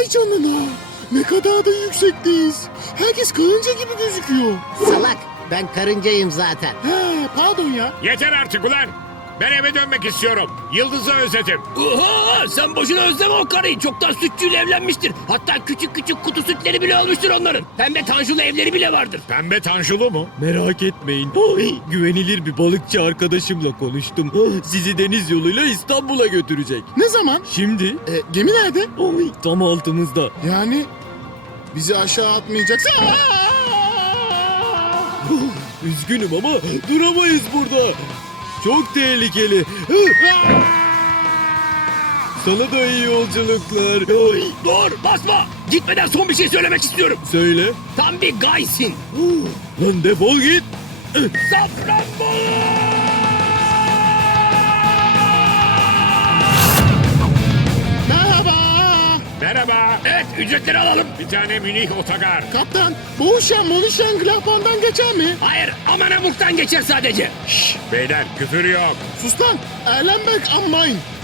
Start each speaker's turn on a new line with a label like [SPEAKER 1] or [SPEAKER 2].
[SPEAKER 1] Vay canına. Ne kadar da yüksekteyiz. Herkes karınca gibi gözüküyor.
[SPEAKER 2] Salak, ben karıncayım zaten.
[SPEAKER 1] He, pardon ya.
[SPEAKER 3] Yeter artık ulan. Ben eve dönmek istiyorum. Yıldız'ı özledim.
[SPEAKER 4] Oha, sen boşuna özleme o karıyı. Çoktan sütçüyle evlenmiştir. Hatta küçük küçük kutu sütleri bile olmuştur onların. Pembe tanjulu evleri bile vardır.
[SPEAKER 3] Pembe Tanjulu mu?
[SPEAKER 5] Merak etmeyin. Güvenilir bir balıkçı arkadaşımla konuştum. Sizi deniz yoluyla İstanbul'a götürecek.
[SPEAKER 1] Ne zaman?
[SPEAKER 5] Şimdi
[SPEAKER 1] Gemi nerede?
[SPEAKER 5] tam altımızda.
[SPEAKER 1] Yani bizi aşağı atmayacaksa...
[SPEAKER 5] Üzgünüm ama duramayız burada. Çok tehlikeli. Sana da iyi yolculuklar.
[SPEAKER 4] Dur, basma. Gitmeden son bir şey söylemek istiyorum.
[SPEAKER 5] Söyle.
[SPEAKER 4] Tam bir gaysin.
[SPEAKER 5] Lan defol git.
[SPEAKER 4] Safranbolu!
[SPEAKER 1] Merhaba.
[SPEAKER 3] Merhaba.
[SPEAKER 4] Evet, ücretleri alalım.
[SPEAKER 3] Bir tane Münih otogar.
[SPEAKER 1] Kaptan, Boğuşan Moluşan Glahban'dan geçer mi?
[SPEAKER 4] Hayır, Amanamuk'tan geçer sadece.
[SPEAKER 3] Şşş, beyler küfür yok.
[SPEAKER 1] Sus lan. Erlenberg am Main.